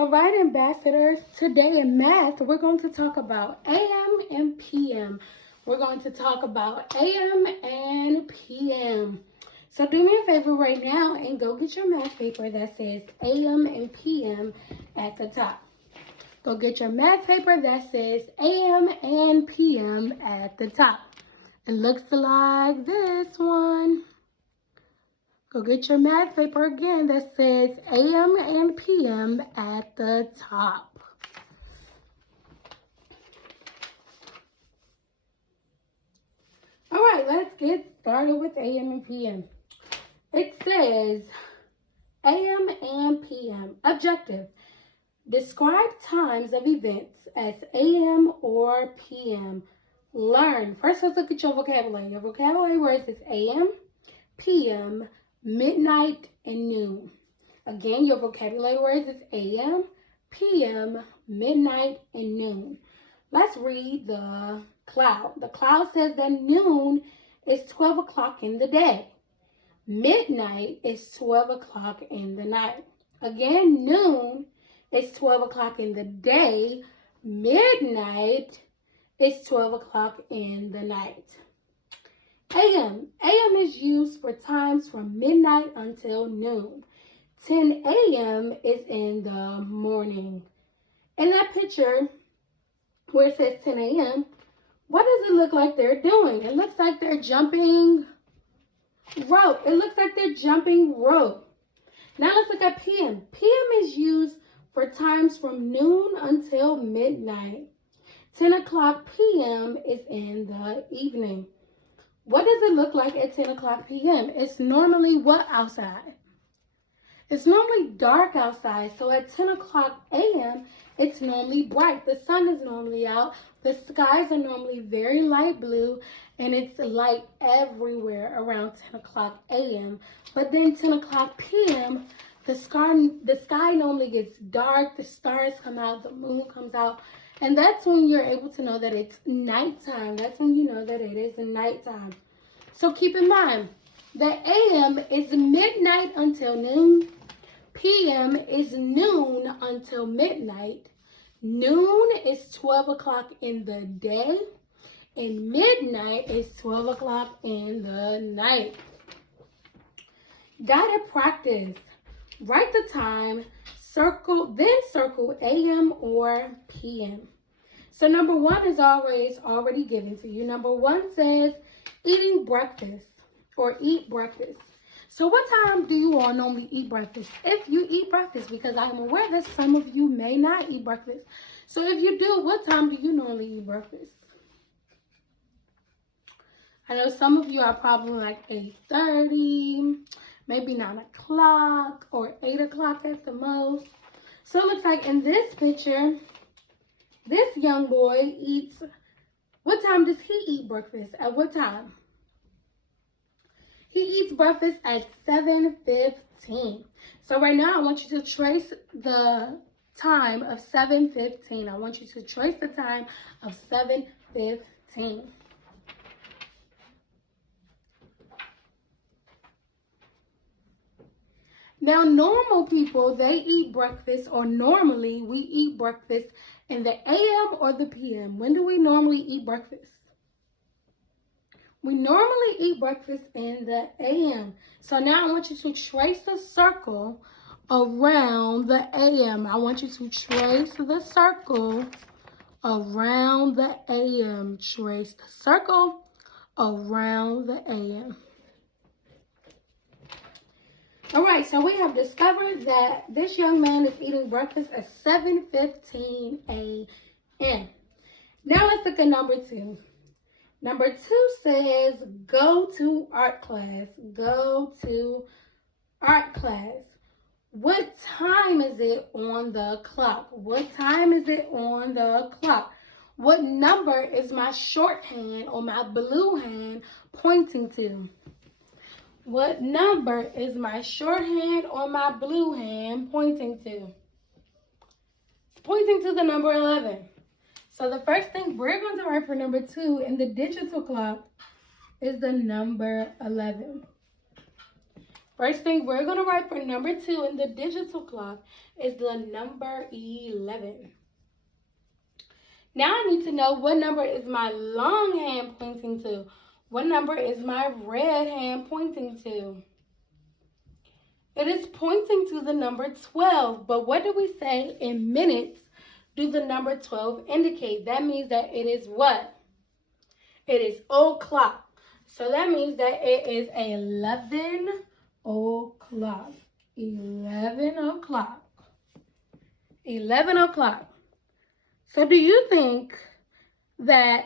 All right, ambassadors, today in math, we're going to talk about AM and PM. We're going to talk about AM and PM. So do me a favor right now and go get your math paper that says AM and PM at the top. Go get your math paper that says AM and PM at the top. It looks like this one. Go get your math paper again that says AM and PM at the top. All right, let's get started with AM and PM. It says AM and PM. Objective. Describe times of events as AM or PM. Learn. First, let's look at your vocabulary. Your vocabulary words is AM, PM, midnight, and noon. Again, your vocabulary words is AM, PM, midnight, and noon. Let's read the cloud. The cloud says that noon is 12 o'clock in the day. Midnight is 12 o'clock in the night. Again, noon is 12 o'clock in the day. Midnight is 12 o'clock in the night. AM. AM is used for times from midnight until noon. 10 a.m. is in the morning. In that picture where it says 10 a.m., what does it look like they're doing? It looks like they're jumping rope. It looks like they're jumping rope. Now let's look at PM. PM is used for times from noon until midnight. 10 o'clock p.m. is in the evening. What does it look like at 10 o'clock p.m.? It's normally what outside? It's normally dark outside. So at 10 o'clock a.m., it's normally bright. The sun is normally out. The skies are normally very light blue, and it's light everywhere around 10 o'clock a.m. But then 10 o'clock p.m., the sky normally gets dark. The stars come out. The moon comes out. And that's when you're able to know that it's nighttime. That's when you know that it is nighttime. So keep in mind that AM is midnight until noon. PM is noon until midnight. Noon is 12 o'clock in the day. And midnight is 12 o'clock in the night. Guided practice. Write the time. Circle AM or PM. So number one is already given to you. Number one says eating breakfast or eat breakfast. So what time do you all normally eat breakfast? If you eat breakfast, because I am aware that some of you may not eat breakfast. So if you do, what time do you normally eat breakfast? I know some of you are probably like 8:30. Maybe 9 o'clock or 8 o'clock at the most. So it looks like in this picture, this young boy eats, what time does he eat breakfast? At what time? He eats breakfast at 7:15. So right now I want you to trace the time of 7:15. I want you to trace the time of 7:15. Now, normal people, they eat breakfast, or normally we eat breakfast in the AM or the PM. When do we normally eat breakfast? We normally eat breakfast in the AM. So now I want you to trace the circle around the AM. I want you to trace the circle around the AM. Trace the circle around the AM. All right, so we have discovered that this young man is eating breakfast at 7:15 a.m. Now let's look at number two. Number two says go to art class. Go to art class. What time is it on the clock? What time is it on the clock? What number is my shorthand or my blue hand pointing to? What number is my shorthand or my blue hand pointing to? It's pointing to the number 11. So the first thing we're going to write for number two in the digital clock is the number 11. First thing we're going to write for number 2 in the digital clock is the number 11. Now I need to know what number is my long hand pointing to. What number is my red hand pointing to? It is pointing to the number 12, but what do we say in minutes do the number 12 indicate? That means that it is what? It is o'clock. So that means that it is 11 o'clock. 11 o'clock. 11 o'clock. So do you think that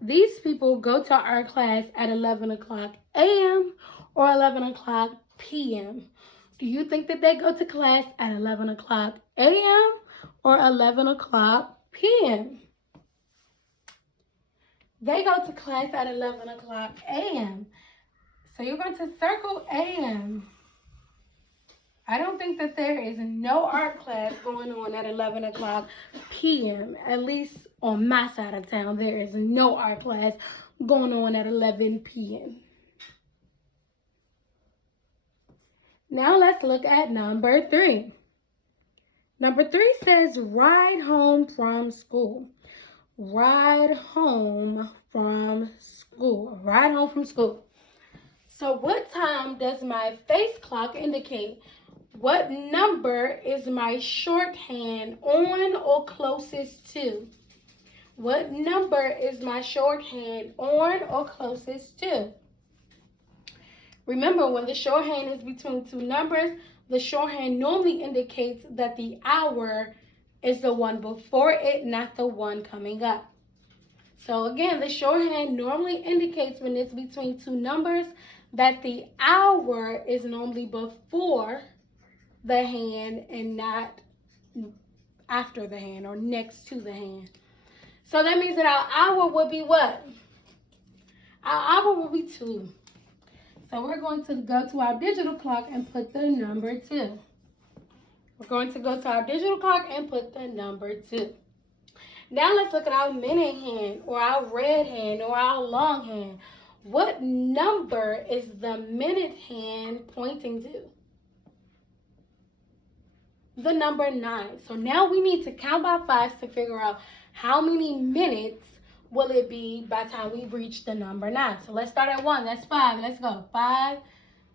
these people go to our class at 11 o'clock a.m. or 11 o'clock p.m.? Do you think that they go to class at 11 o'clock a.m. or 11 o'clock p.m.? They go to class at 11 o'clock a.m. So you're going to circle a.m. I don't think that there is no art class going on at 11 o'clock p.m. At least on my side of town, there is no art class going on at 11 p.m. Now let's look at number 3. Number 3 says ride home from school. Ride home from school. Ride home from school. So what time does my face clock indicate? What number is my shorthand on or closest to? What number is my shorthand on or closest to? Remember, when the shorthand is between two numbers, the shorthand normally indicates that the hour is the one before it, not the one coming up. So again, the shorthand normally indicates when it's between two numbers that the hour is normally before the hand and not after the hand or next to the hand. So that means that our hour would be what? Our hour will be 2. So we're going to go to our digital clock and put the number 2. We're going to go to our digital clock and put the number 2. Now let's look at our minute hand or our red hand or our long hand. What number is the minute hand pointing to? The number 9. So now we need to count by 5 to figure out how many minutes will it be by the time we reach the number 9. So let's start at 1. That's 5. Let's go. 5,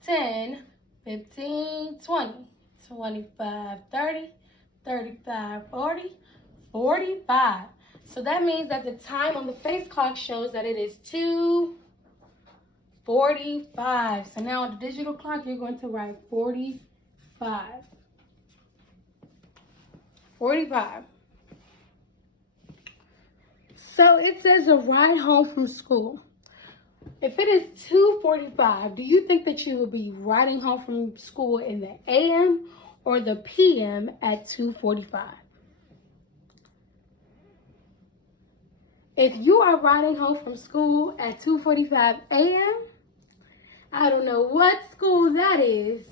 10, 15, 20, 25, 30, 35, 40, 45. So that means that the time on the face clock shows that it is 2:45. So now on the digital clock, you're going to write 45. 45. So it says a ride home from school. If it is 2:45, do you think that you will be riding home from school in the a.m. or the p.m. at 2:45? If you are riding home from school at 2:45 a.m., I don't know what school that is,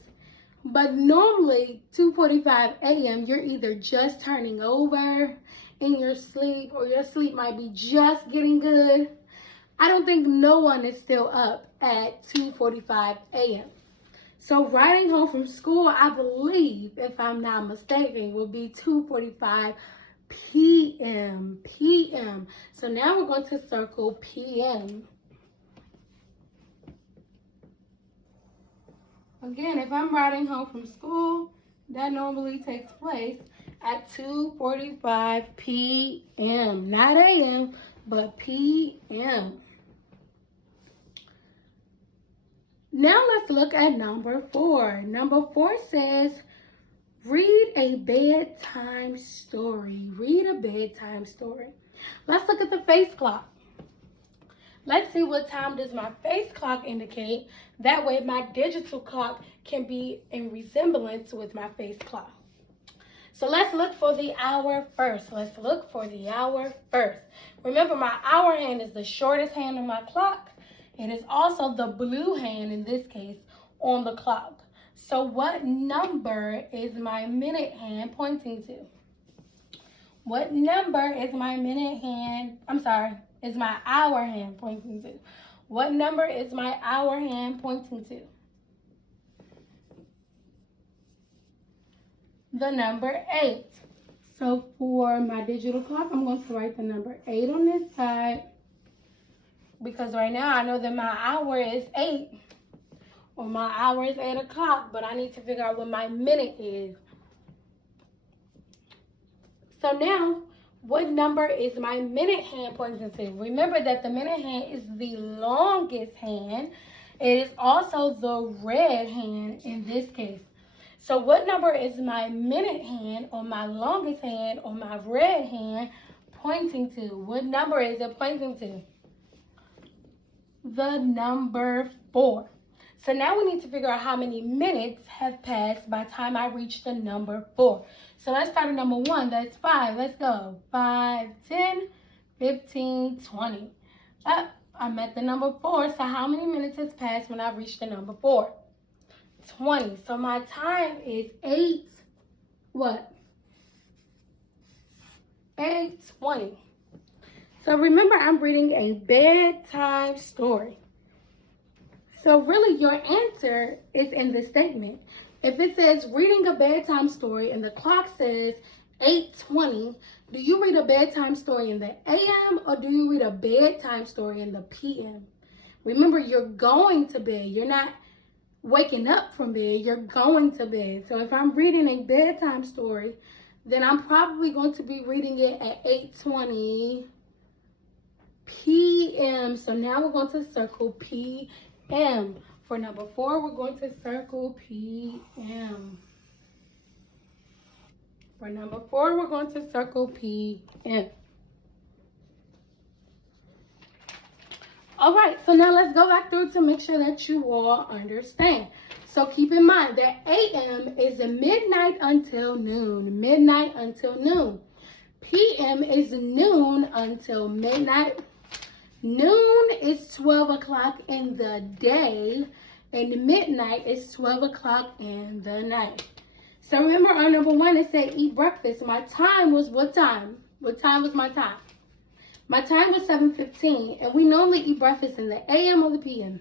but normally 2:45 a.m. you're either just turning over in your sleep or your sleep might be just getting good. I don't think no one is still up at 2:45 a.m. So riding home from school, I believe, if I'm not mistaken, would be 2:45 p.m. p.m. So now we're going to circle p.m. Again, if I'm riding home from school, that normally takes place at 2:45 p.m. Not a.m., but p.m. Now let's look at number 4. Number 4 says, read a bedtime story. Read a bedtime story. Let's look at the face clock. Let's see what time does my face clock indicate. That way my digital clock can be in resemblance with my face clock. So let's look for the hour first. Let's look for the hour first. Remember, my hour hand is the shortest hand on my clock. It is also the blue hand, in this case, on the clock. So what number is my minute hand pointing to? What number is my is my hour hand pointing to? What number is my hour hand pointing to? the number 8. So for my digital clock, I'm going to write the number 8 on this side, because right now I know that my hour is 8, or my hour is 8 o'clock, but I need to figure out what my minute is. So now, what number is my minute hand pointing to? Remember that the minute hand is the longest hand. It is also the red hand in this case. So what number is my minute hand or my longest hand or my red hand pointing to? What number is it pointing to? The number 4. So now we need to figure out how many minutes have passed by the time I reach the number 4. So let's start with number 1. That's 5. Let's go. 5, 10, 15, 20. I'm at the number 4. So how many minutes has passed when I reach the number 4? 20. So my time is 8. What? 8:20. So remember, I'm reading a bedtime story. So really, your answer is in the statement. If it says reading a bedtime story and the clock says 8:20, do you read a bedtime story in the AM or do you read a bedtime story in the PM? Remember, you're going to bed. You're not waking up from bed. You're going to bed. So if I'm reading a bedtime story, then I'm probably going to be reading it at 8:20 p.m. So now we're going to circle p.m. For number 4, we're going to circle p.m. For number 4, we're going to circle p.m. All right, so now let's go back through to make sure that you all understand. So keep in mind that a.m. is midnight until noon. Midnight until noon. p.m. is noon until midnight. Noon is 12 o'clock in the day, and midnight is 12 o'clock in the night. So remember, on number 1, it said eat breakfast. My time was what time? What time was my time? My time was 7:15, and we normally eat breakfast in the a.m. or the p.m.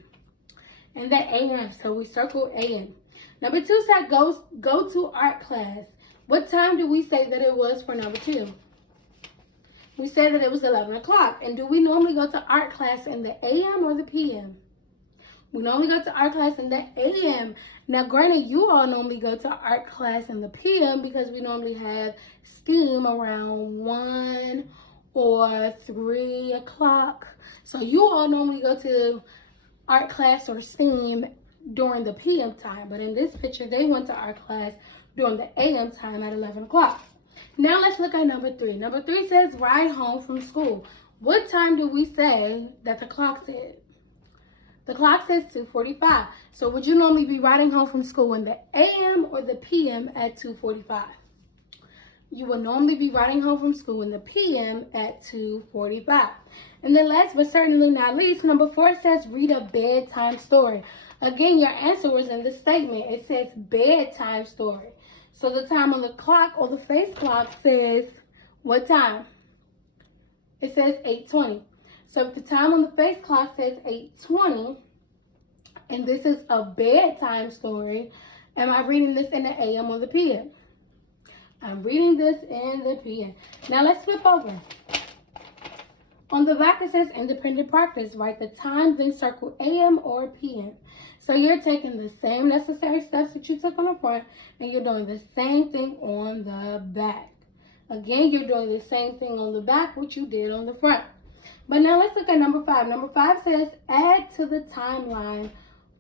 In the a.m., so we circle a.m. Number 2 said go to art class. What time do we say that it was for number 2? We said that it was 11 o'clock. And do we normally go to art class in the a.m. or the p.m.? We normally go to art class in the a.m. Now, granted, you all normally go to art class in the p.m. because we normally have STEAM around 1 or 3 o'clock. So you all normally go to art class or STEAM during the p.m. time. But in this picture, they went to art class during the a.m. time at 11 o'clock. Now let's look at number 3. Number 3 says ride home from school. What time do we say that the clock said? The clock says 2:45. So would you normally be riding home from school in the a.m. or the p.m. at 2:45? You would normally be riding home from school in the p.m. at 2:45. And then last but certainly not least, number 4 says read a bedtime story. Again, your answer was in the statement. It says bedtime story. So the time on the clock or the face clock says what time? It says 8:20. So if the time on the face clock says 8:20, and this is a bedtime story, am I reading this in the a.m. or the p.m.? I'm reading this in the p.m. Now let's flip over. On the back it says independent practice. Write the time, then circle a.m. or p.m. So you're taking the same necessary steps that you took on the front, and you're doing the same thing on the back. Again, you're doing the same thing on the back what you did on the front. But now let's look at number 5. Number 5 says add to the timeline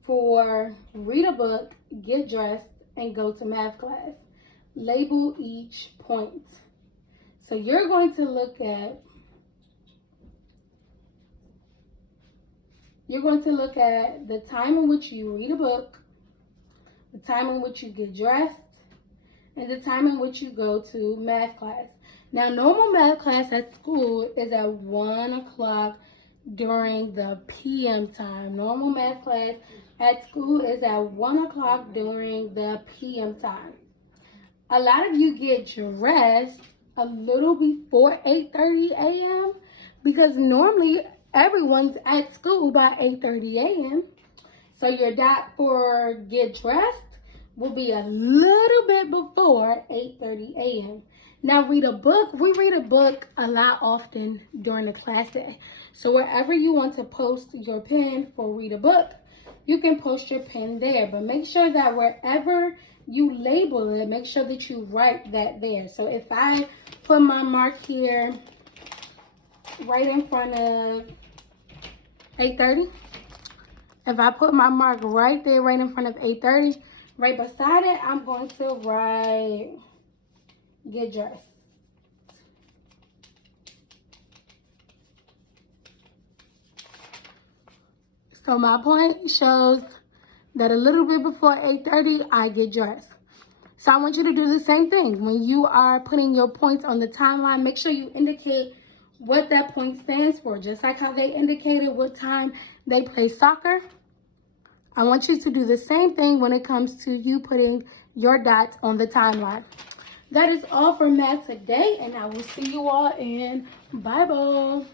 for read a book, get dressed, and go to math class. Label each point. So you're going to look at the time in which you read a book, the time in which you get dressed, and the time in which you go to math class. Now, normal math class at school is at 1 o'clock during the p.m. time. Normal math class at school is at 1 o'clock during the p.m. time. A lot of you get dressed a little before 8:30 a.m. because normally everyone's at school by 8:30 a.m. So your dot for get dressed will be a little bit before 8:30 a.m. Now read a book. We read a book a lot often during the class day. So wherever you want to post your pin for read a book, you can post your pin there. But make sure that wherever you label it, make sure that you write that there. So if I put my mark here right in front of 8:30, if I put my mark right there, right in front of 8:30, right beside it, I'm going to write get dressed. So my point shows that a little bit before 8:30, I get dressed. So I want you to do the same thing. When you are putting your points on the timeline, make sure you indicate what that point stands for. Just like how they indicated what time they play soccer, I want you to do the same thing when it comes to you putting your dots on the timeline. That is all for math today, and I will see you all in Bible.